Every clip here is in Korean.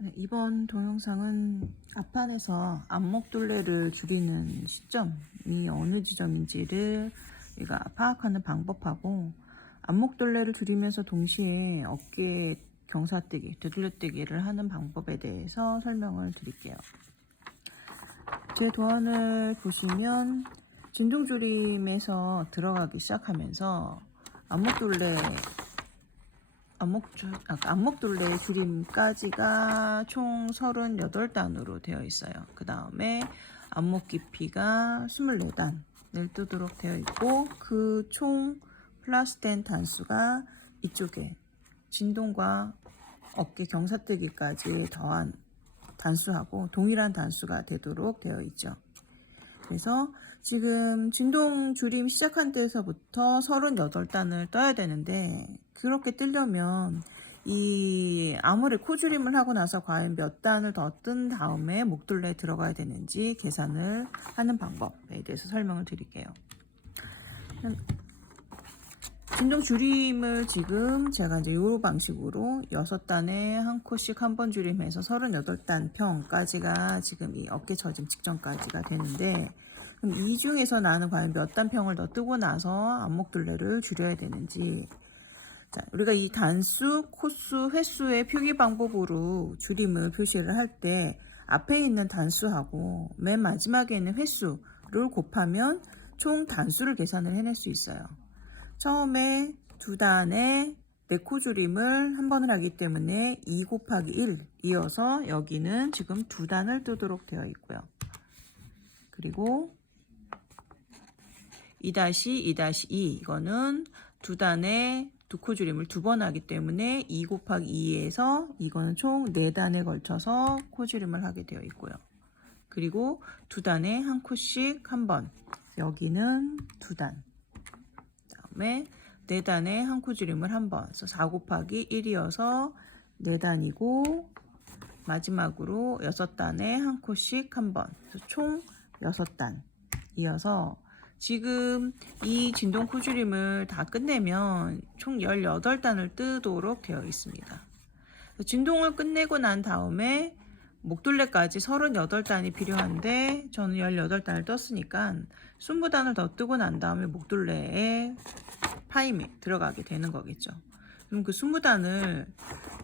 네, 이번 동영상은 앞판에서 안목둘레를 줄이는 시점이 어느 지점인지를 우리가 파악하는 방법하고, 안목둘레를 줄이면서 동시에 어깨 경사뜨기, 되돌려뜨기를 하는 방법에 대해서 설명을 드릴게요. 제 도안을 보시면 진동조림에서 들어가기 시작하면서 안목둘레 줄임까지가 총 38단으로 되어 있어요. 그 다음에 안목 깊이가 24단을 뜨도록 되어 있고, 그 총 플러스된 단수가 이쪽에 진동과 어깨 경사뜨기까지 더한 단수하고 동일한 단수가 되도록 되어 있죠. 그래서 지금 진동 줄임 시작한 때에서부터 38단을 떠야 되는데, 그렇게 뜨려면 아무리 코줄임을 하고 나서 과연 몇 단을 더 뜬 다음에 목둘레에 들어가야 되는지 계산을 하는 방법에 대해서 설명을 드릴게요. 진동 줄임을 지금 제가 이제 이 방식으로 6단에 한 코씩 한 번 줄임해서 38단 평까지가 지금 이 어깨 처짐 직전까지가 되는데, 그럼 이 중에서 나는 과연 몇 단 평을 더 뜨고 나서 안목둘레를 줄여야 되는지, 자, 우리가 이 단수, 코수, 횟수의 표기 방법으로 줄임을 표시를 할 때 앞에 있는 단수하고 맨 마지막에 있는 횟수를 곱하면 총 단수를 계산을 해낼 수 있어요. 처음에 2단에 4코 줄임을 한 번을 하기 때문에 2 곱하기 1 이어서 여기는 지금 2단을 뜨도록 되어 있고요. 그리고 2-2-2 이거는 2단에 2코 줄임을 2번 하기 때문에 2 곱하기 2에서 이거는 총 4단에 걸쳐서 코줄임을 하게 되어 있고요. 그리고 2단에 한 코씩 한 번, 여기는 2단. 다음에 4단에 한 코줄임을 한 번, 그래서 4 곱하기 1이어서 4단이고, 마지막으로 6단에 한 코씩 한 번, 그래서 총 6단 이어서 지금 이 진동 코줄임을 다 끝내면 총 18단을 뜨도록 되어 있습니다. 진동을 끝내고 난 다음에 목둘레까지 38단이 필요한데, 저는 18단을 떴으니까 20단을 더 뜨고 난 다음에 목둘레에 파임이 들어가게 되는 거겠죠. 그럼 그 20단을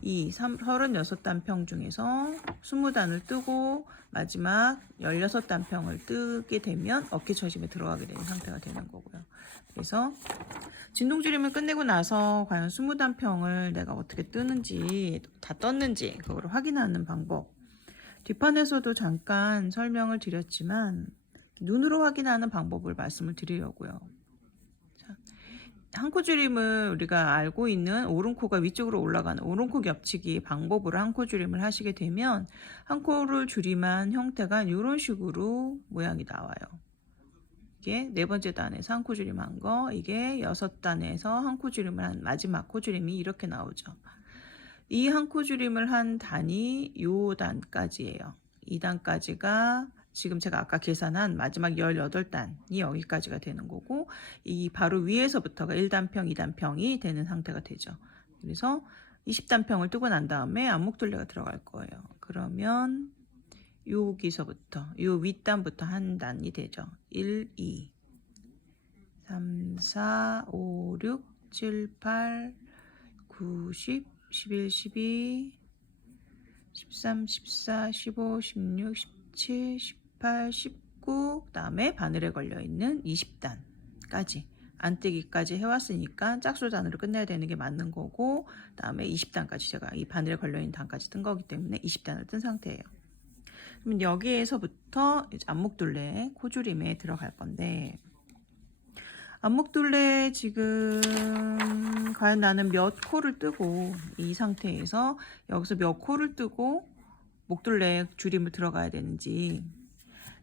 이 36단 평 중에서 20단을 뜨고 마지막 16단 평을 뜨게 되면 어깨 처짐에 들어가게 되는 상태가 되는 거고요. 그래서 진동줄임을 끝내고 나서 과연 20단 평을 내가 어떻게 뜨는지, 다 떴는지 그걸 확인하는 방법, 뒷판에서도 잠깐 설명을 드렸지만 눈으로 확인하는 방법을 말씀을 드리려고요. 한 코 줄임을 우리가 알고 있는 오른코가 위쪽으로 올라가는 오른코 겹치기 방법으로 한 코 줄임을 하시게 되면 한 코를 줄임한 형태가 이런 식으로 모양이 나와요. 이게 4번째 단에서 한 코 줄임한 거, 이게 6단에서 한 코 줄임을 한 마지막 코 줄임이 이렇게 나오죠. 이 한 코 줄임을 한 단이 요 단까지예요. 이 단까지가 지금 제가 아까 계산한 마지막 18단이 여기까지가 되는 거고, 이 바로 위에서부터가 1단평, 2단평이 되는 상태가 되죠. 그래서 20단평을 뜨고 난 다음에 안목둘레가 들어갈 거예요. 그러면 여기서부터 요 윗단부터 한 단이 되죠. 1, 2, 3, 4, 5, 6, 7, 8, 9, 10, 11, 12, 13, 14, 15, 16, 17, 18, 19, 그 다음에 바늘에 걸려있는 20단까지 안뜨기까지 해왔으니까 짝수단으로 끝내야 되는 게 맞는 거고, 그 다음에 20단까지 제가 이 바늘에 걸려있는 단까지 뜬 거기 때문에 20단을 뜬 상태예요. 그러면 여기에서부터 이제 안목둘레 코줄임에 들어갈 건데, 안목둘레 지금 과연 나는 몇 코를 뜨고, 이 상태에서 여기서 몇 코를 뜨고 목둘레 줄임을 들어가야 되는지,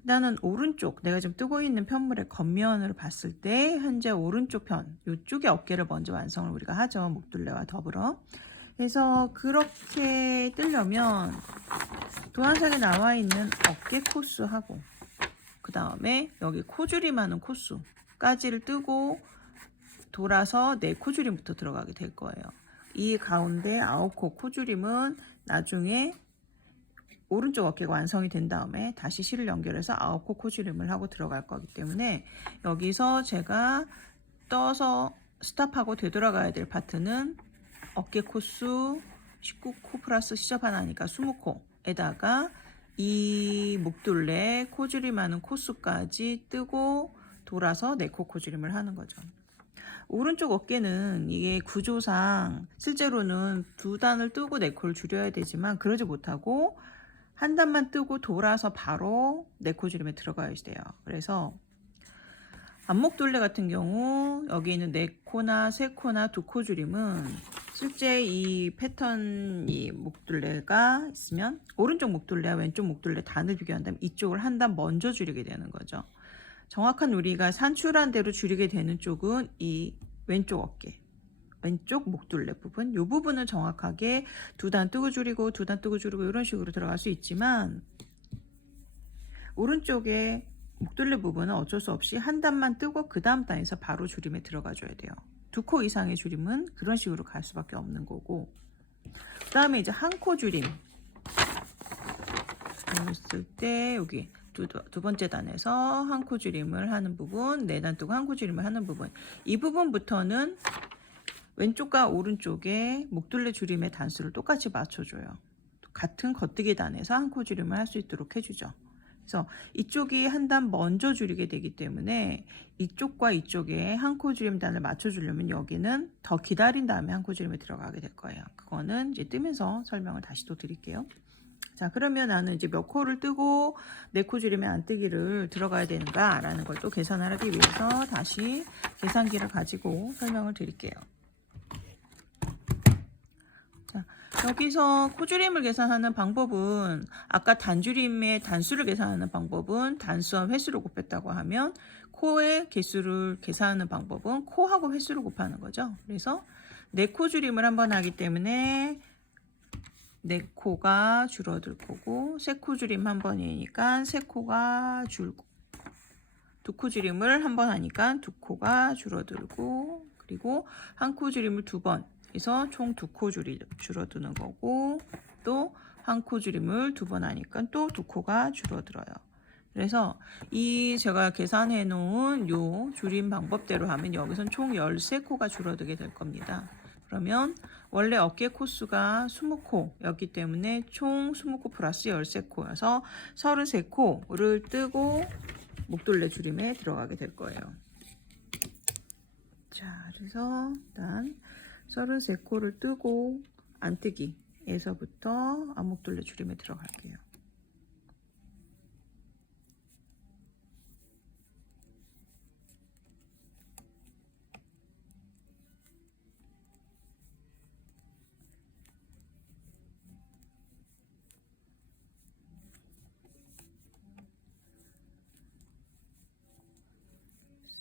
나는 오른쪽 내가 지금 뜨고 있는 편물의 겉면을 봤을 때 현재 오른쪽 편 이쪽에 어깨를 먼저 완성을 우리가 하죠. 목둘레와 더불어. 그래서 그렇게 뜨려면 도안상에 나와 있는 어깨 코수하고 그 다음에 여기 코줄임하는 코수까지를 뜨고 돌아서 4코 줄임부터 들어가게 될 거예요. 이 가운데 9코 코줄임은 나중에 오른쪽 어깨가 완성이 된 다음에 다시 실을 연결해서 9코 코주림을 하고 들어갈 거기 때문에 여기서 제가 떠서 스탑하고 되돌아가야 될 파트는 어깨 코수 19코 플러스 시접 하나니까 20코에다가 이 목둘레 코주림하는 코수까지 뜨고 돌아서 4코 코주림을 하는 거죠. 오른쪽 어깨는 이게 구조상 실제로는 2단을 뜨고 4코를 줄여야 되지만 그러지 못하고 한 단만 뜨고 돌아서 바로 4코 줄임에 들어가야 돼요. 그래서 안목둘레 같은 경우 여기 있는 4코나 3코나 2코 줄임은 실제 이 패턴 이 목둘레가 있으면 오른쪽 목둘레와 왼쪽 목둘레 단을 비교한다면 이쪽을 한 단 먼저 줄이게 되는 거죠. 정확한 우리가 산출한 대로 줄이게 되는 쪽은 이 왼쪽 어깨, 왼쪽 목둘레 부분, 이 부분은 정확하게 2단 뜨고 줄이고 2단 뜨고 줄이고 이런 식으로 들어갈 수 있지만 오른쪽에 목둘레 부분은 어쩔 수 없이 한 단만 뜨고 그 다음 단에서 바로 줄임에 들어가 줘야 돼요. 2코 이상의 줄임은 그런 식으로 갈 수밖에 없는 거고, 그 다음에 이제 한 코 줄임 했을 때 여기 두 번째 단에서 한 코 줄임을 하는 부분, 4단 뜨고 한 코 줄임을 하는 부분, 이 부분부터는 왼쪽과 오른쪽에 목둘레 줄임의 단수를 똑같이 맞춰줘요. 같은 겉뜨기 단에서 한 코 줄임을 할 수 있도록 해주죠. 그래서 이쪽이 한 단 먼저 줄이게 되기 때문에 이쪽과 이쪽에 한 코 줄임 단을 맞춰주려면 여기는 더 기다린 다음에 한 코 줄임에 들어가게 될 거예요. 그거는 이제 뜨면서 설명을 다시 또 드릴게요. 자, 그러면 나는 이제 몇 코를 뜨고 4코 줄임에 안 뜨기를 들어가야 되는가 라는 걸 또 계산을 하기 위해서 다시 계산기를 가지고 설명을 드릴게요. 자, 여기서 코줄임을 계산하는 방법은 아까 단줄임의 단수를 계산하는 방법은 단수와 횟수를 곱했다고 하면 코의 개수를 계산하는 방법은 코하고 횟수를 곱하는 거죠. 그래서 4코 줄임을 한번 하기 때문에 4코가 줄어들 거고 3코 줄임 한 번이니까 3코가 줄고 2코 줄임을 한 번 하니까 2코가 줄어들고 그리고 한 코 줄임을 2번 해서 총 2코 줄어드는 거고 또 한 코 줄임을 2번 하니까 또 2코가 줄어들어요. 그래서 이 제가 계산해 놓은 요 줄임 방법대로 하면 여기선 총 13코가 줄어들게 될 겁니다. 그러면 원래 어깨 코수가 20코였기 때문에 총 20코 플러스 13코여서 33코를 뜨고 목둘레 줄임에 들어가게 될 거예요. 자, 그래서 일단 33코를 뜨고 안뜨기에서부터 안목둘레 줄임에 들어갈게요.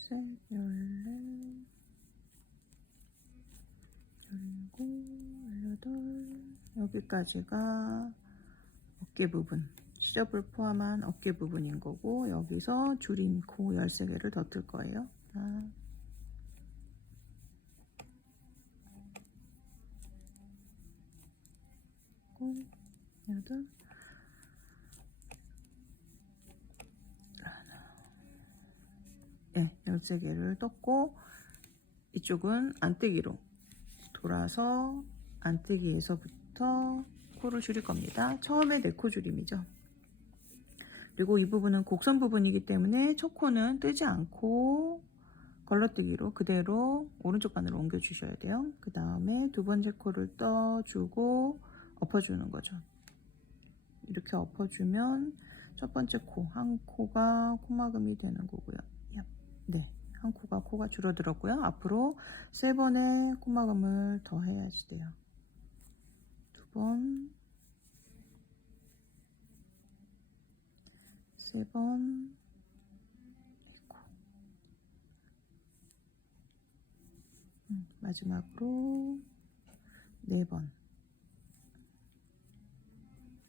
셋, 14, 17, 18 여기까지가 어깨 부분 시접을 포함한 어깨 부분인 거고 여기서 줄임 코 13개를 더 뜰 거예요. 하나, 여덟, 네, 13개를 떴고 이쪽은 안뜨기로 돌아서 안뜨기에서부터 코를 줄일 겁니다. 처음에 4코 줄임이죠. 그리고 이 부분은 곡선 부분이기 때문에 첫 코는 뜨지 않고 걸러뜨기로 그대로 오른쪽 반으로 옮겨 주셔야 돼요. 그 다음에 두 번째 코를 떠주고 엎어주는 거죠. 이렇게 엎어주면 첫 번째 코, 한 코가 코막음이 되는 거고요. 네, 한 코가 줄어들었고요. 앞으로 3번의 코막음을 더 해야지 돼요. 2번, 3번, 마지막으로 4번.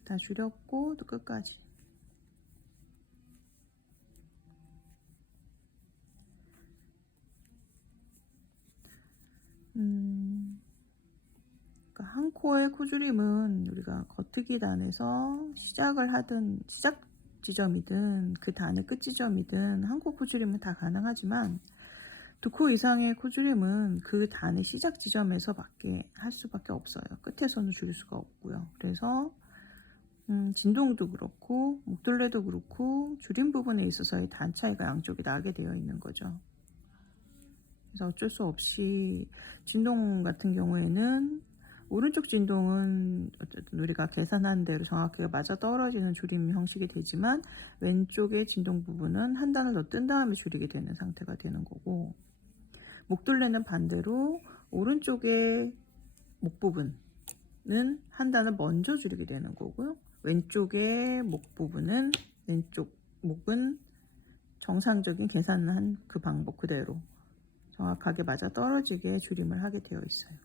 다 줄였고 또 끝까지. 그러니까 한 코에 이거의 코줄임은 우리가 겉뜨기 단에서 시작을 하든 시작 지점이든 그 단의 끝 지점이든 한 코 코줄임은 다 가능하지만 2코 이상의 코줄임은 그 단의 시작 지점에서 밖에 할 수밖에 없어요. 끝에서는 줄일 수가 없고요. 그래서 진동도 그렇고 목둘레도 그렇고 줄임 부분에 있어서의 단 차이가 양쪽이 나게 되어 있는 거죠. 그래서 어쩔 수 없이 진동 같은 경우에는 오른쪽 진동은 어쨌든 우리가 계산한 대로 정확하게 맞아 떨어지는 줄임 형식이 되지만 왼쪽의 진동 부분은 한 단을 더 뜬 다음에 줄이게 되는 상태가 되는 거고, 목둘레는 반대로 오른쪽의 목 부분은 한 단을 먼저 줄이게 되는 거고요. 왼쪽의 목 부분은 왼쪽 목은 정상적인 계산한 그 방법 그대로 정확하게 맞아 떨어지게 줄임을 하게 되어 있어요.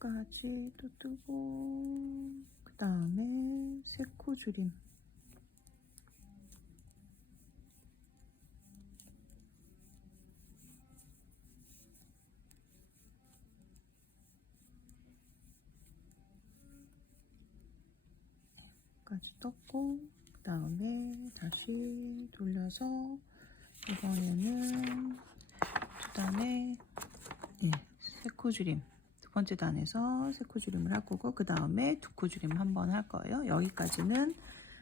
끝까지 또 뜨고, 그 다음에 세 코 줄임. 까지 떴고, 그 다음에 다시 돌려서 이번에는 두 단에 세 코 줄임, 두 번째 단에서 세 코 줄임을 할 거고, 그 다음에 2코 줄임 한 번 할 거예요. 여기까지는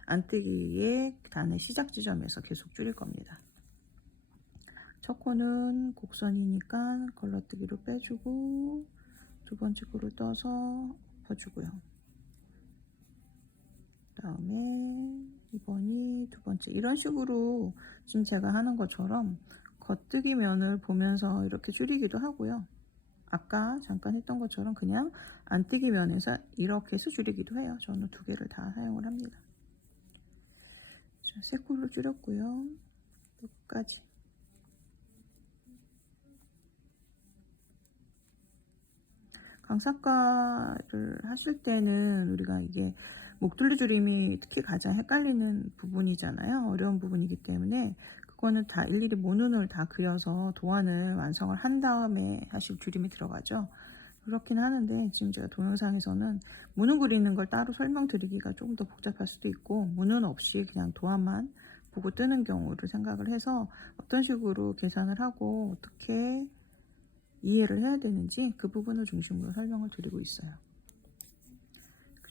안뜨기의 단의 시작 지점에서 계속 줄일 겁니다. 첫 코는 곡선이니까 걸러뜨기로 빼주고, 두 번째 코를 떠서 엎어주고요. 그 다음에 2번이 두 번째, 이런 식으로 지금 제가 하는 것처럼 겉뜨기 면을 보면서 이렇게 줄이기도 하고요. 아까 잠깐 했던 것처럼 그냥 안뜨기 면에서 이렇게 해서 줄이기도 해요. 저는 두 개를 다 사용을 합니다. 자, 세 코를 줄였고요. 끝까지. 강사과를 하실 때는 우리가 이게 목둘레 줄임이 특히 가장 헷갈리는 부분이잖아요. 어려운 부분이기 때문에 그거는 다 일일이 모눈을 다 그려서 도안을 완성을 한 다음에 사실 줄임이 들어가죠. 그렇긴 하는데 지금 제가 동영상에서는 모눈 그리는 걸 따로 설명드리기가 조금 더 복잡할 수도 있고, 모눈 없이 그냥 도안만 보고 뜨는 경우를 생각을 해서 어떤 식으로 계산을 하고 어떻게 이해를 해야 되는지 그 부분을 중심으로 설명을 드리고 있어요.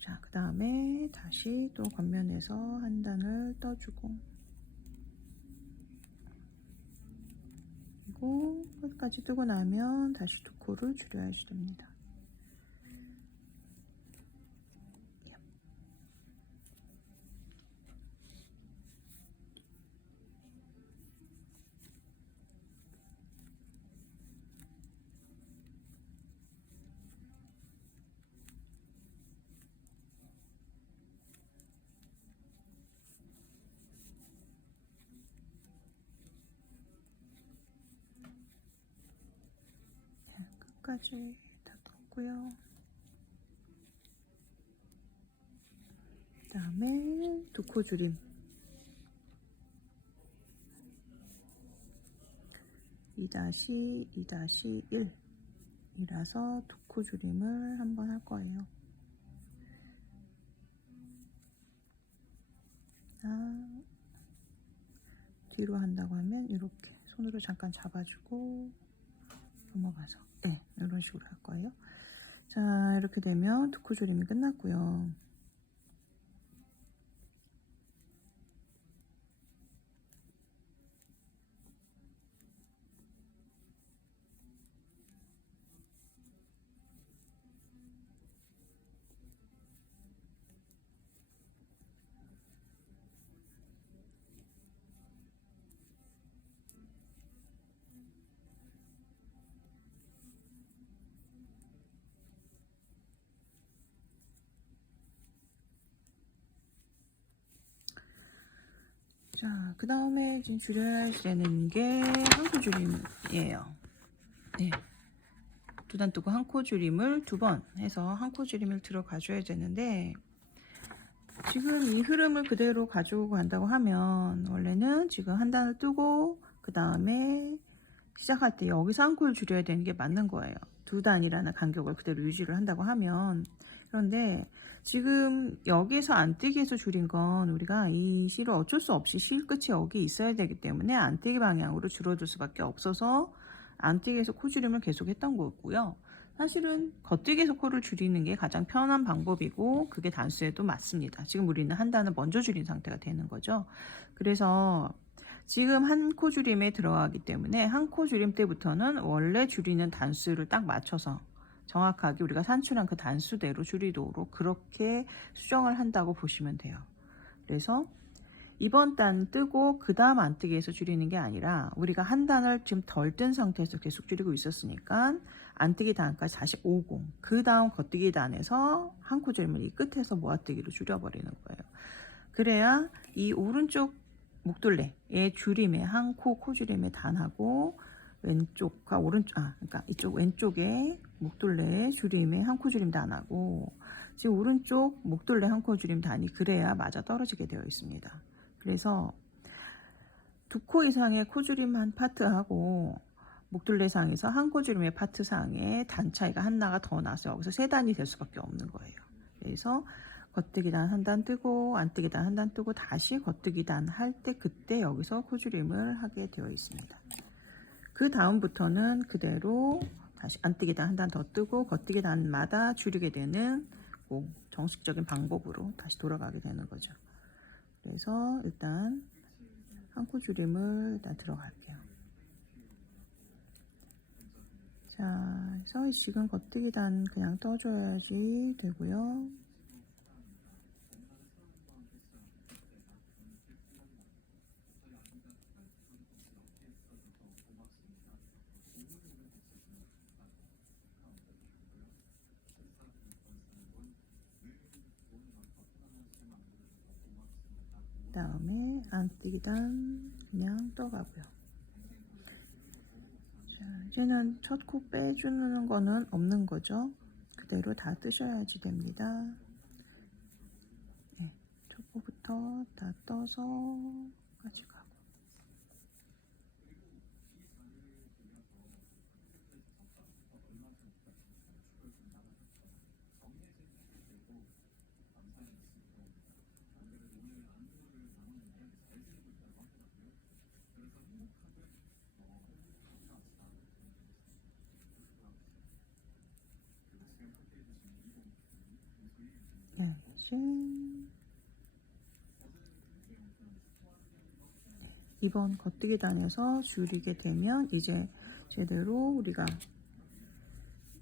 자, 그 다음에 다시 또 겉면에서 한 단을 떠주고, 그리고 끝까지 뜨고 나면 다시 2코를 줄여야 됩니다. 끝까지 다 떴고요. 그 다음에 2코 줄임. 2-2-1 이라서 2코 줄임을 한번 할 거예요. 뒤로 한다고 하면 이렇게 손으로 잠깐 잡아주고 넘어가서 이런 식으로 할 거예요. 자, 이렇게 되면 2코 줄임이 끝났고요. 자, 그 다음에 지금 줄여야 되는 게 한 코 줄임이에요. 네. 두 단 뜨고 한 코 줄임을 두 번 해서 한 코 줄임을 들어가 줘야 되는데, 지금 이 흐름을 그대로 가지고 간다고 하면 원래는 지금 한 단을 뜨고 그 다음에 시작할 때 여기서 한 코를 줄여야 되는 게 맞는 거예요. 두 단이라는 간격을 그대로 유지를 한다고 하면. 그런데 지금 여기서 안뜨기에서 줄인 건 우리가 이 실을 어쩔 수 없이 실 끝이 여기 있어야 되기 때문에 안뜨기 방향으로 줄어들 수밖에 없어서 안뜨기에서 코 줄임을 계속 했던 거고요. 사실은 겉뜨기에서 코를 줄이는 게 가장 편한 방법이고 그게 단수에도 맞습니다. 지금 우리는 한 단을 먼저 줄인 상태가 되는 거죠. 그래서 지금 한 코 줄임에 들어가기 때문에 한 코 줄임 때부터는 원래 줄이는 단수를 딱 맞춰서 정확하게 우리가 산출한 그 단수대로 줄이도록 그렇게 수정을 한다고 보시면 돼요. 그래서 이번 단 뜨고 그 다음 안뜨기에서 줄이는 게 아니라 우리가 한 단을 지금 덜 뜬 상태에서 계속 줄이고 있었으니까 안뜨기 단까지 다시 오고 그 다음 겉뜨기 단에서 한 코 줄임을 이 끝에서 모아뜨기로 줄여버리는 거예요. 그래야 이 오른쪽 목둘레의 줄임의 한 코 줄임의 단하고 왼쪽과 오른쪽 그러니까 이쪽 왼쪽에 목둘레의 줄임의 한 코 줄임 단하고 지금 오른쪽 목둘레 한 코 줄임 단이 그래야 맞아 떨어지게 되어 있습니다. 그래서 두 코 이상의 코 줄임 한 파트하고 목둘레상에서 한 코 줄임의 파트상에 단 차이가 하나가 더 나서 여기서 세 단이 될 수밖에 없는 거예요. 그래서 겉뜨기 단 한 단 뜨고 안뜨기 단 한 단 뜨고 다시 겉뜨기 단 할 때 그때 여기서 코 줄임을 하게 되어 있습니다. 그 다음부터는 그대로 다시 안뜨기 단 한 단 더 뜨고 겉뜨기 단마다 줄이게 되는 정식적인 방법으로 다시 돌아가게 되는 거죠. 그래서 일단 한 코 줄임을 일단 들어갈게요. 자, 그래서 지금 겉뜨기 단 그냥 떠줘야지 되고요. 다음에 안뜨기 단 그냥 떠가고요. 자, 이제는 첫 코 빼주는 거는 없는 거죠. 그대로 다 뜨셔야지 됩니다. 네, 첫 코부터 다 떠서 까지 가고. 네, 이제 이번 겉뜨기 단에서 줄이게 되면 이제 제대로 우리가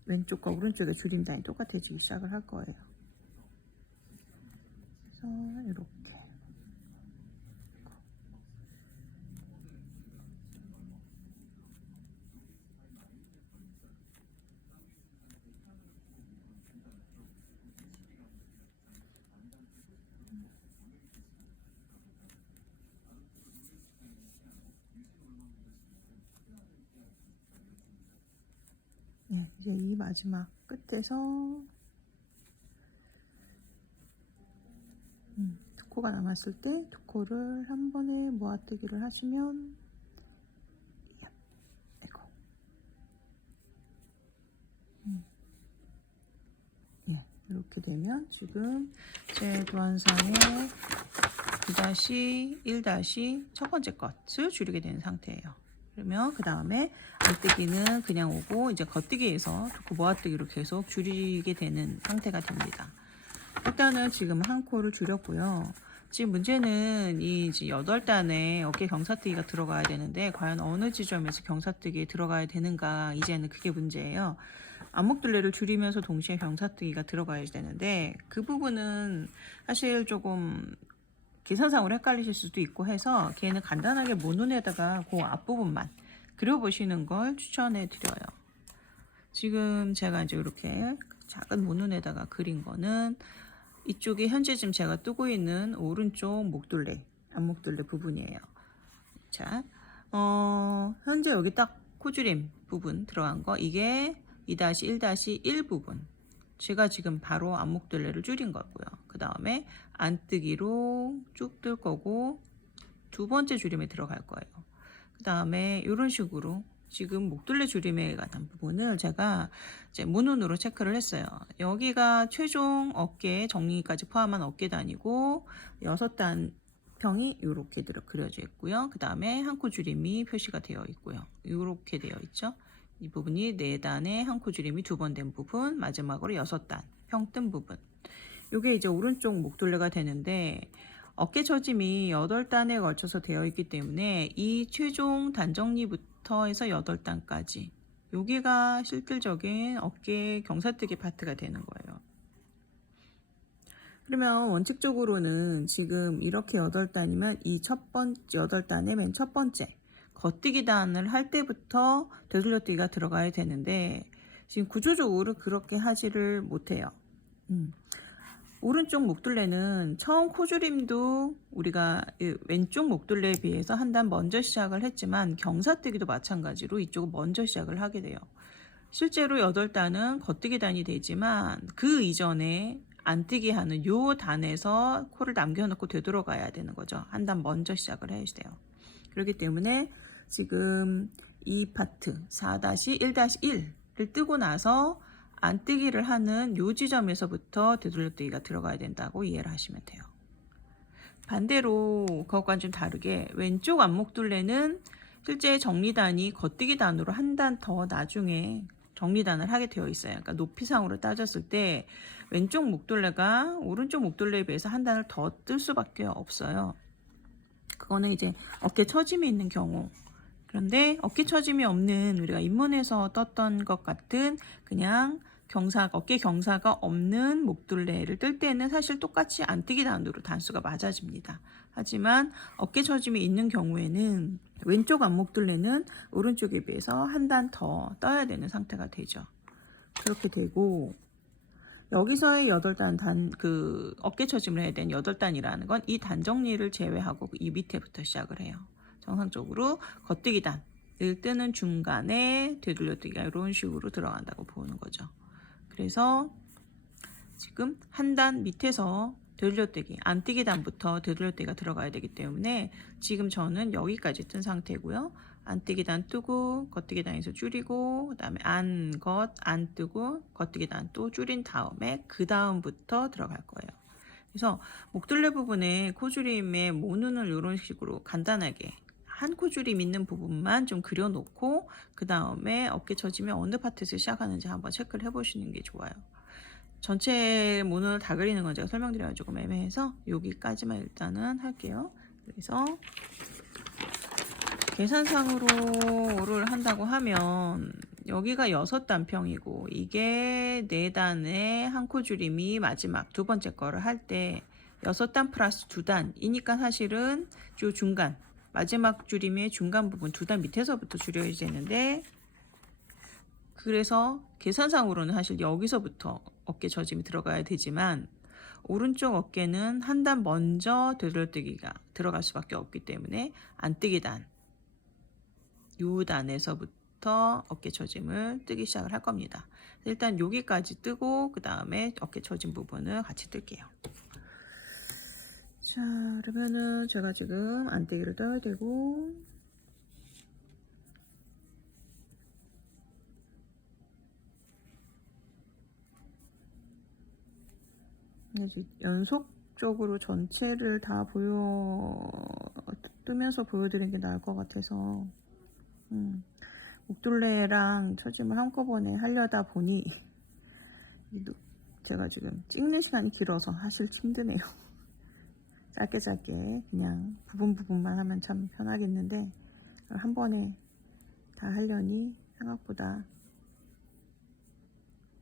왼쪽과 오른쪽의 줄임 단이 똑같아지기 시작을 할 거예요. 그래서 이렇게 네, 이제 이 마지막 끝에서 두 코가 남았을 때 두 코를 한 번에 모아뜨기를 하시면 아이고. 예, 이렇게 되면 지금 제 도안상에 2-1- 첫 번째 것을 줄이게 되는 상태예요. 그러면 그 다음에 안뜨기는 그냥 오고 이제 겉뜨기에서 두 코 모아뜨기로 계속 줄이게 되는 상태가 됩니다. 일단은 지금 한 코를 줄였고요. 지금 문제는 이 이제 8단에 어깨 경사뜨기가 들어가야 되는데 과연 어느 지점에서 경사뜨기에 들어가야 되는가, 이제는 그게 문제예요. 안목둘레를 줄이면서 동시에 경사뜨기가 들어가야 되는데 그 부분은 사실 조금 계산상으로 헷갈리실 수도 있고 해서 걔는 간단하게 모눈에다가 그 앞부분만 그려보시는 걸 추천해 드려요. 지금 제가 이제 이렇게 작은 모눈에다가 그린 거는 이쪽이 현재 지금 제가 뜨고 있는 오른쪽 목둘레, 안목둘레 부분이에요. 자, 현재 여기 딱 코줄임 부분 들어간 거, 이게 2-1-1 부분. 제가 지금 바로 안목둘레를 줄인 거고요. 그 다음에 안뜨기로 쭉 뜰 거고 두 번째 줄임에 들어갈 거예요. 그 다음에 이런 식으로 지금 목둘레 줄임에 관한 부분을 제가 이제 문운으로 체크를 했어요. 여기가 최종 어깨 정리까지 포함한 어깨 단이고 6단 평이 이렇게 그려져 있고요. 그 다음에 한 코 줄임이 표시가 되어 있고요. 이렇게 되어 있죠. 이 부분이 4단에 한 코 줄임이 2번 된 부분, 마지막으로 6단 평 뜬 부분. 이게 이제 오른쪽 목둘레가 되는데 어깨 처짐이 8단에 걸쳐서 되어 있기 때문에 이 최종 단정리부터 해서 8단까지 여기가 실질적인 어깨 경사뜨기 파트가 되는 거예요. 그러면 원칙적으로는 지금 이렇게 8단이면 이 첫 번째 8단의 맨 첫 번째 겉뜨기 단을 할 때부터 되돌려뜨기가 들어가야 되는데 지금 구조적으로 그렇게 하지를 못해요. 오른쪽 목둘레는 처음 코줄임도 우리가 왼쪽 목둘레에 비해서 한 단 먼저 시작을 했지만 경사뜨기도 마찬가지로 이쪽은 먼저 시작을 하게 돼요. 실제로 8단은 겉뜨기 단이 되지만 그 이전에 안뜨기 하는 요 단에서 코를 남겨놓고 되돌아가야 되는 거죠. 한 단 먼저 시작을 해야 돼요. 그렇기 때문에 지금 이 파트 4-1-1을 뜨고 나서 안뜨기를 하는 요 지점에서부터 되돌려뜨기가 들어가야 된다고 이해를 하시면 돼요. 반대로 그것과는 좀 다르게 왼쪽 안목둘레는 실제 정리단이 겉뜨기 단으로 한 단 더 나중에 정리단을 하게 되어 있어요. 그러니까 높이상으로 따졌을 때 왼쪽 목둘레가 오른쪽 목둘레에 비해서 한 단을 더 뜰 수밖에 없어요. 그거는 이제 어깨 처짐이 있는 경우. 그런데 어깨 처짐이 없는 우리가 입문에서 떴던 것 같은 그냥 어깨 경사가 없는 목둘레를 뜰 때는 사실 똑같이 안뜨기 단으로 단수가 맞아집니다. 하지만 어깨 처짐이 있는 경우에는 왼쪽 안목둘레는 오른쪽에 비해서 한 단 더 떠야 되는 상태가 되죠. 그렇게 되고 여기서의 8단 어깨 처짐을 해야 되는 8단이라는 건 이 단 정리를 제외하고 이 밑에부터 시작을 해요. 정상적으로 겉뜨기 단을 뜨는 중간에 되돌려뜨기가 이런 식으로 들어간다고 보는 거죠. 그래서 지금 한 단 밑에서 되돌려뜨기, 안뜨기 단부터 되돌려뜨기가 들어가야 되기 때문에 지금 저는 여기까지 뜬 상태고요. 안뜨기 단 뜨고 겉뜨기 단에서 줄이고 그 다음에 안 뜨고 겉뜨기 단 또 줄인 다음에 그 다음부터 들어갈 거예요. 그래서 목둘레 부분에 코줄임의 모눈을 이런 식으로 간단하게 한 코줄임 있는 부분만 좀 그려놓고 그 다음에 어깨 처짐이 어느 파트에서 시작하는지 한번 체크를 해보시는 게 좋아요. 전체 모눈을 다 그리는 건 제가 설명드려야 조금 애매해서 여기까지만 일단은 할게요. 그래서 계산상으로를 한다고 하면 여기가 6단 평이고 이게 4단의 한 코줄임이 마지막 두 번째 거를 할 때 6단 플러스 2단이니까 사실은 요 중간 마지막 줄임의 중간 부분 2단 밑에서부터 줄여야 되는데 그래서 계산상으로는 사실 여기서부터 어깨 처짐이 들어가야 되지만 오른쪽 어깨는 한 단 먼저 되돌려뜨기가 들어갈 수밖에 없기 때문에 안뜨기 단 요 단에서부터 어깨 처짐을 뜨기 시작을 할 겁니다. 일단 여기까지 뜨고 그 다음에 어깨 처짐 부분을 같이 뜰게요. 자, 그러면은 제가 지금 안뜨기를 떠야 되고 연속적으로 전체를 다 뜨면서 보여드리는 게 나을 것 같아서 목둘레랑 처짐을 한꺼번에 하려다 보니 제가 지금 찍는 시간이 길어서 사실 힘드네요. 짧게 그냥 부분만 하면 참 편하겠는데 한 번에 다 하려니 생각보다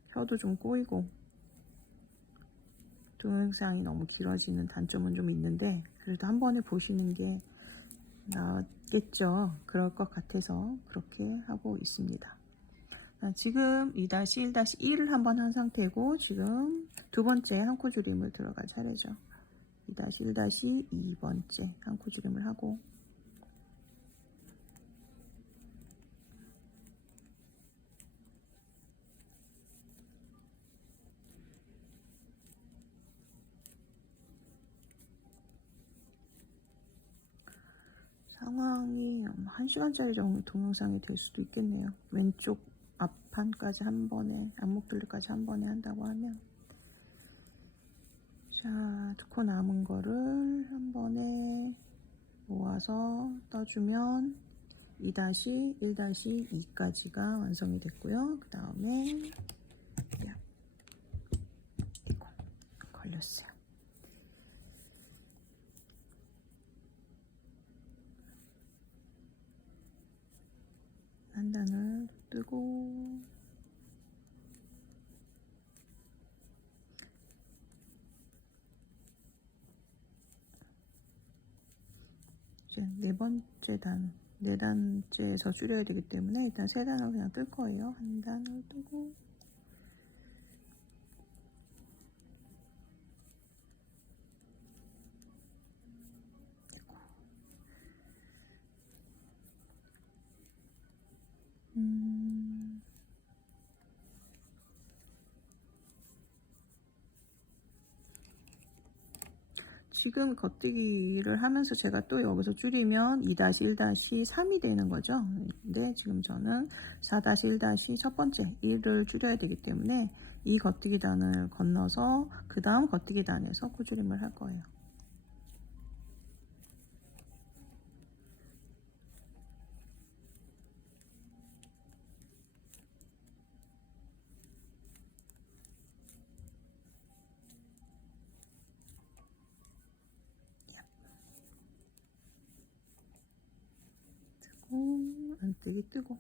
혀도 좀 꼬이고 동영상이 너무 길어지는 단점은 좀 있는데 그래도 한 번에 보시는 게 낫겠죠. 그럴 것 같아서 그렇게 하고 있습니다. 지금 2-1-1을 한번 한 상태고 지금 두 번째 한 코 줄임을 들어갈 차례죠. 2-1-2번째 한 코 줄임을 하고 상황이 1시간짜리 정도 동영상이 될 수도 있겠네요. 왼쪽 앞판까지 한 번에, 안목둘레까지 한 번에 한다고 하면. 자, 2코 남은 거를 한 번에 모아서 떠주면 2-1-2까지가 완성이 됐고요. 그 다음에 이거 걸렸어요. 한 단을 뜨고 이제 4번째 단, 4단째에서 줄여야 되기 때문에 일단 3단을 그냥 뜰 거예요. 한 단을 뜨고 지금 겉뜨기를 하면서 제가 또 여기서 줄이면 2-1-3이 되는 거죠. 근데 지금 저는 4-1- 첫 번째 1을 줄여야 되기 때문에 이 겉뜨기 단을 건너서 그 다음 겉뜨기 단에서 코줄임을 할 거예요. 안뜨기 뜨고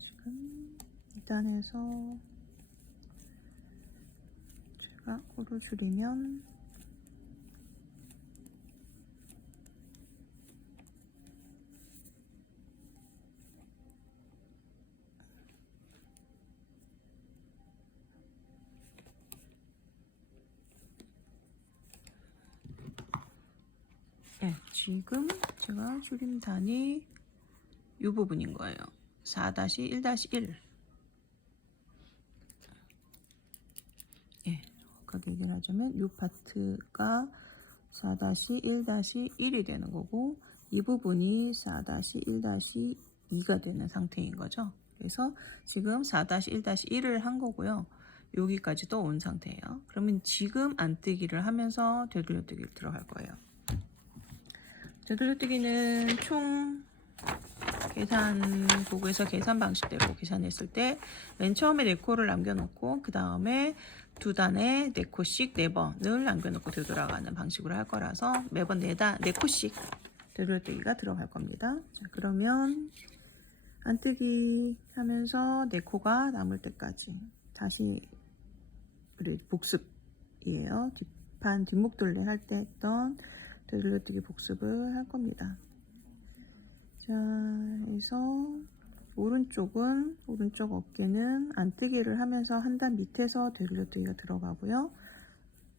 지금 2단에서 제가 코를 줄이면 지금 제가 줄임 단이 이 부분인 거예요. 4-1-1 정확하게 얘기를 하자면 이 파트가 4-1-1이 되는 거고 이 부분이 4-1-2가 되는 상태인 거죠. 그래서 지금 4-1-1을 한 거고요. 여기까지도 온 상태예요. 그러면 지금 안뜨기를 하면서 되돌려뜨기를 들어갈 거예요. 되돌려뜨기는 총 계산 도구에서 계산 방식대로 계산했을 때 맨 처음에 4코를 남겨놓고 그 다음에 2단에 4코씩 4번을 남겨놓고 되돌아가는 방식으로 할 거라서 매번 4코씩 되돌려뜨기가 들어갈 겁니다. 자, 그러면 안뜨기 하면서 4코가 남을 때까지 다시 우리 복습이에요. 뒷판 뒷목둘레 할 때 했던 되돌려뜨기 복습을 할 겁니다. 자, 그래서 오른쪽은 오른쪽 어깨는 안뜨기를 하면서 한 단 밑에서 되돌려뜨기가 들어가고요.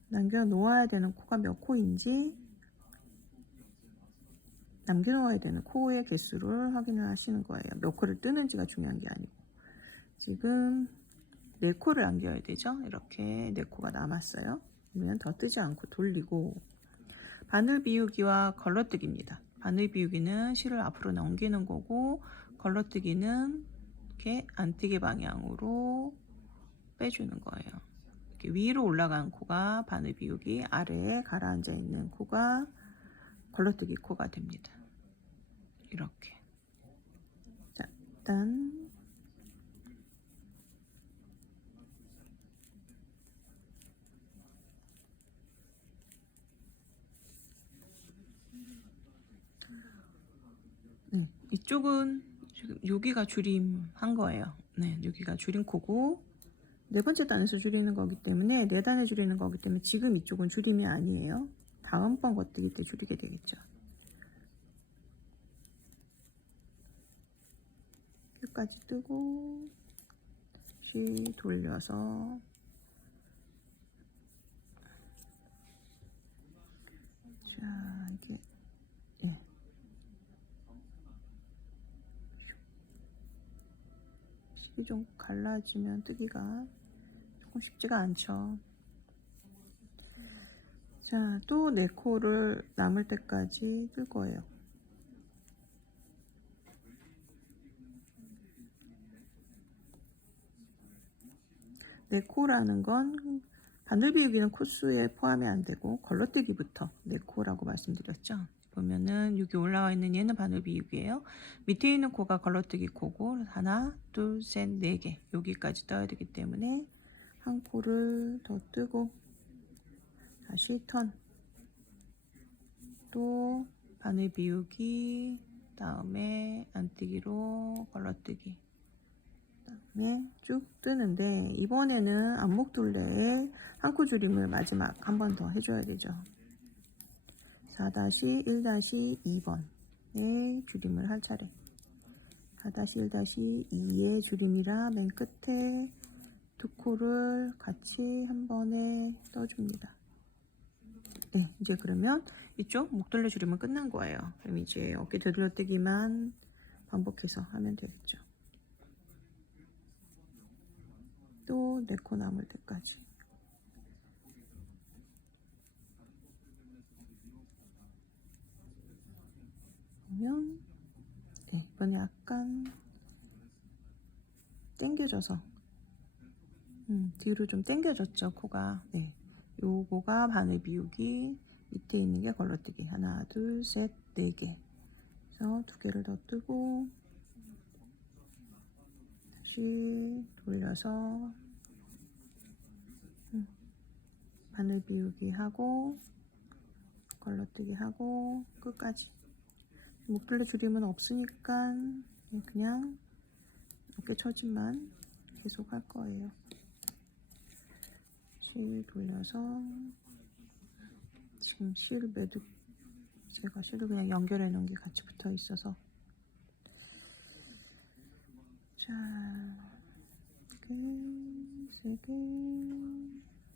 남겨 놓아야 되는 코가 몇 코인지 남겨 놓아야 되는 코의 개수를 확인을 하시는 거예요. 몇 코를 뜨는지가 중요한 게 아니고 지금 4코를 남겨야 되죠. 이렇게 4코가 남았어요. 그러면 더 뜨지 않고 돌리고 바늘 비우기와 걸러뜨기입니다. 바늘 비우기는 실을 앞으로 넘기는 거고 걸러뜨기는 이렇게 안뜨기 방향으로 빼주는 거예요. 이렇게 위로 올라간 코가 바늘 비우기, 아래에 가라앉아 있는 코가 걸러뜨기 코가 됩니다. 이렇게. 자, 일단 이쪽은 지금 여기가 줄임한 거예요. 네, 여기가 줄임코고 네 번째 단에서 줄이는 거기 때문에 네 단에 줄이는 거기 때문에 지금 이쪽은 줄임이 아니에요. 다음번 겉뜨기 때 줄이게 되겠죠. 끝까지 뜨고 다시 돌려서 자 이게 식이 좀 갈라지면 뜨기가 조금 쉽지가 않죠. 자, 또 네 코를 남을 때까지 뜰 거예요. 네 코라는 건 바늘 비우기는 코수에 포함이 안 되고 걸러뜨기부터 네 코라고 말씀드렸죠. 보면은 여기 올라와 있는 얘는 바늘 비우기예요. 밑에 있는 코가 걸러뜨기 코고 하나, 둘, 셋, 네 개 여기까지 떠야 되기 때문에 한 코를 더 뜨고 다시 턴, 또 바늘 비우기, 다음에 안뜨기로 걸러뜨기, 그다음에 쭉 뜨는데 이번에는 안목둘레에 한 코 줄임을 마지막 한 번 더 해줘야 되죠. 4-1-2번에 줄임을 할 차례. 4-1-2의 줄임이라 맨 끝에 두 코를 같이 한 번에 떠줍니다. 네, 이제 그러면 이쪽 목둘레 줄임은 끝난 거예요. 그럼 이제 어깨 되돌려뜨기만 반복해서 하면 되겠죠. 또 네 코 남을 때까지. 그러면 네, 이번에 약간 당겨져서 뒤로 좀 당겨졌죠, 코가. 네, 요거가 바늘 비우기, 밑에 있는 게 걸러뜨기. 하나, 둘, 셋, 네 개. 그래서 두 개를 더 뜨고 다시 돌려서 바늘 비우기 하고 걸러뜨기 하고 끝까지. 목둘레 줄임은 없으니까 그냥 어깨 처짐만 계속 할 거예요. 다시 돌려서 지금 실 매듭, 제가 실을 그냥 연결해 놓은 게 같이 붙어 있어서 자, 세 개,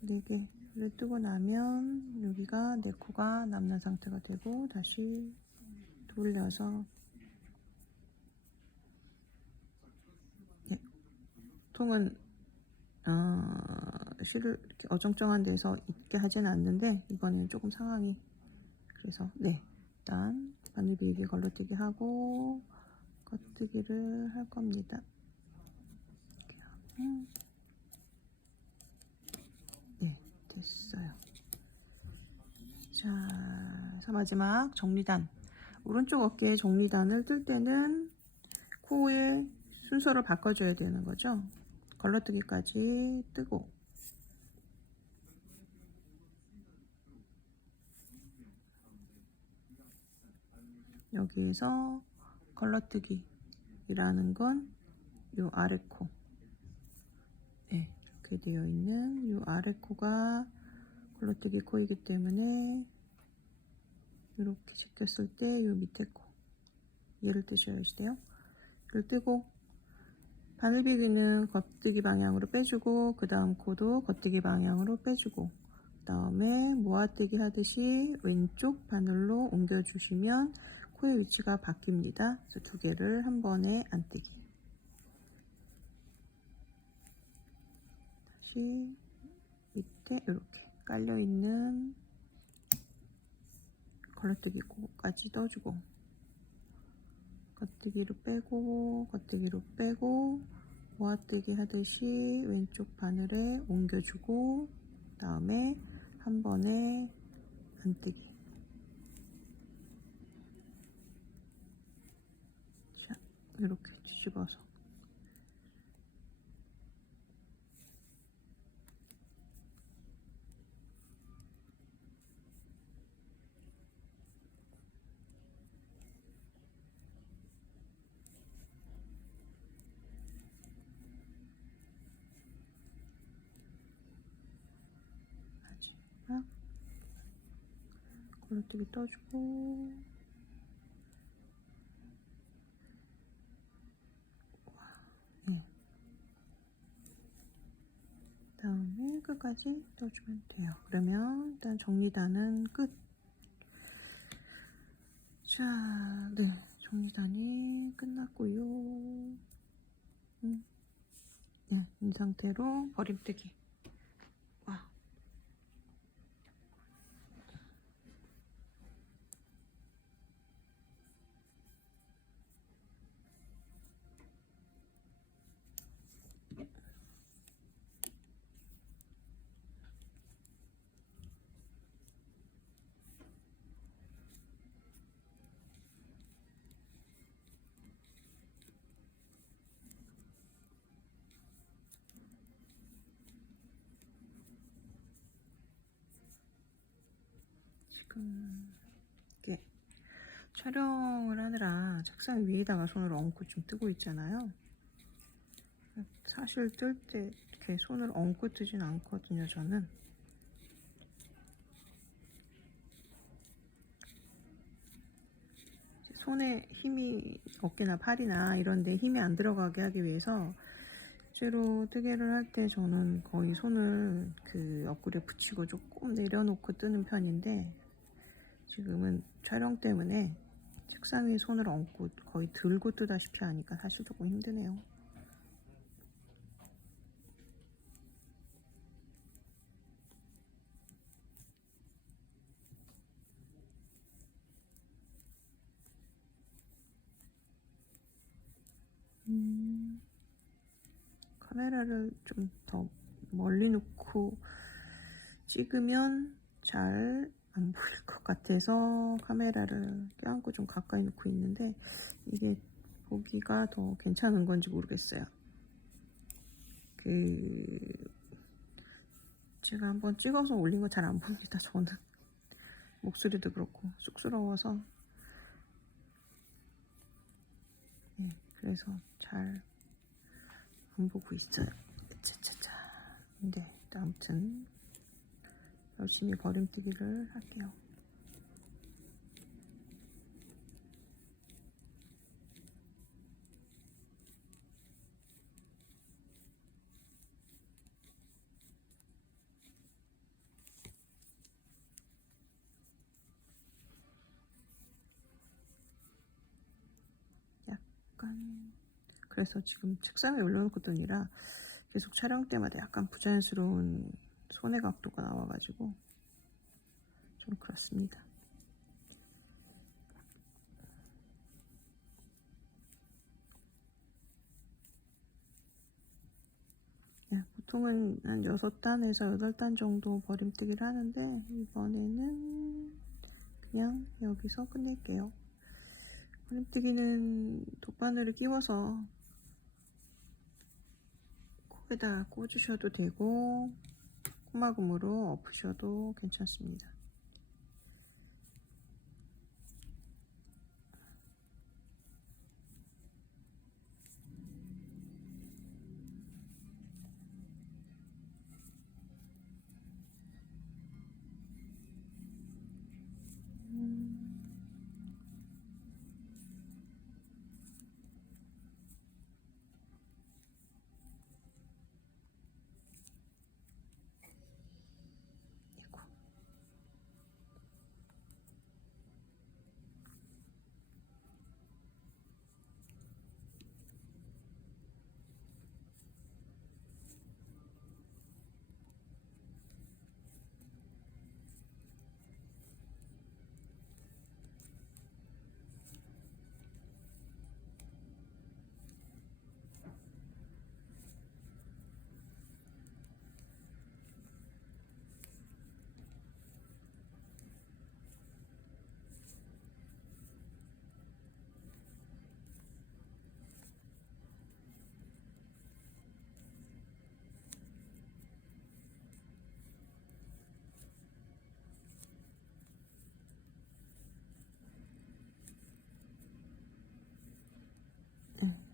네 개를 뜨고 나면 여기가 네 코가 남는 상태가 되고 다시 돌려서 보통은 실을 이렇게 어정쩡한 데서 있게 하진 않는데 이번에는 조금 상황이 그래서 네, 일단 바늘 비우기 걸러뜨기 하고 겉뜨기를 할 겁니다. 네, 됐어요. 자, 그래서 마지막 정리단. 오른쪽 어깨 정리단을 뜰 때는 코의 순서를 바꿔줘야 되는 거죠. 걸러뜨기까지 뜨고 여기에서 걸러뜨기라는 건 요 아래 코, 네, 이렇게 되어 있는 요 아래 코가 걸러뜨기 코이기 때문에 이렇게 제꼈을 때 요 밑에 코 얘를 뜨셔야 돼요. 얘를 뜨고 바늘 비우기는 겉뜨기 방향으로 빼주고 그 다음 코도 겉뜨기 방향으로 빼주고 그 다음에 모아뜨기 하듯이 왼쪽 바늘로 옮겨주시면 코의 위치가 바뀝니다. 그래서 두 개를 한 번에 안뜨기. 다시 밑에 이렇게 깔려있는 걸러뜨기 코까지 떠주고 겉뜨기로 빼고 겉뜨기로 빼고 모아뜨기 하듯이 왼쪽 바늘에 옮겨주고 그 다음에 한 번에 안뜨기. 자, 이렇게 해주시면 씹어서. 마지막 걸러뜨기 떠주고. 네. 다음에 끝까지 떠주면 돼요. 그러면 일단 정리단은 끝. 자, 네, 정리단이 끝났고요. 네, 이 상태로 버림뜨기. 와. 지금 이게 촬영을 하느라 책상 위에다가 손을 얹고 좀 뜨고 있잖아요. 사실 뜰 때 이렇게 손을 얹고 뜨진 않거든요, 저는. 손에 힘이, 어깨나 팔이나 이런 데 힘이 안 들어가게 하기 위해서 실제로 뜨개를 할 때 저는 거의 손을 그 옆구리에 붙이고 조금 내려놓고 뜨는 편인데, 지금은 촬영 때문에 책상 위에 손을 얹고 거의 들고 뜨다시피 하니까 사실 조금 힘드네요. 카메라를 좀 더 멀리 놓고 찍으면 잘 안 보일 것 같아서 카메라를 껴안고 좀 가까이 놓고 있는데, 이게 보기가 더 괜찮은 건지 모르겠어요. 제가 한번 찍어서 올린 거 잘 안 봅니다, 저는. 목소리도 그렇고 쑥스러워서. 네, 그래서 잘 안 보고 있어요. 짜자자. 근데 아무튼 열심히 버림뜨기를 할게요. 약간, 그래서 지금 책상에 올려놓고 뜨느라 계속 촬영 때마다 약간 부자연스러운 손의 각도가 나와가지고 좀 그렇습니다. 네, 보통은 한 6단에서 8단 정도 버림뜨기를 하는데, 이번에는 그냥 여기서 끝낼게요. 버림뜨기는 돗바늘을 끼워서 코에다 꽂으셔도 되고 콧마금으로 엎으셔도 괜찮습니다.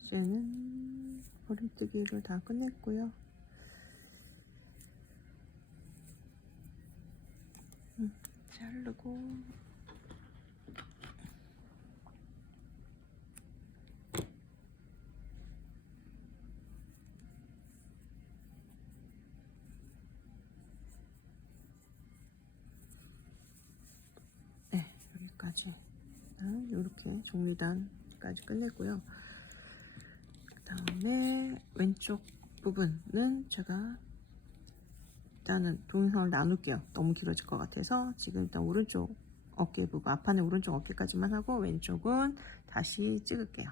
이제는 머리뜨기를 다 끝냈고요. 자르고 네, 여기까지 이렇게 종리단까지 끝냈고요. 그 다음에 왼쪽 부분은 제가 일단은 동영상을 나눌게요. 너무 길어질 것 같아서 지금 일단 오른쪽 어깨 부분, 앞판의 오른쪽 어깨까지만 하고 왼쪽은 다시 찍을게요.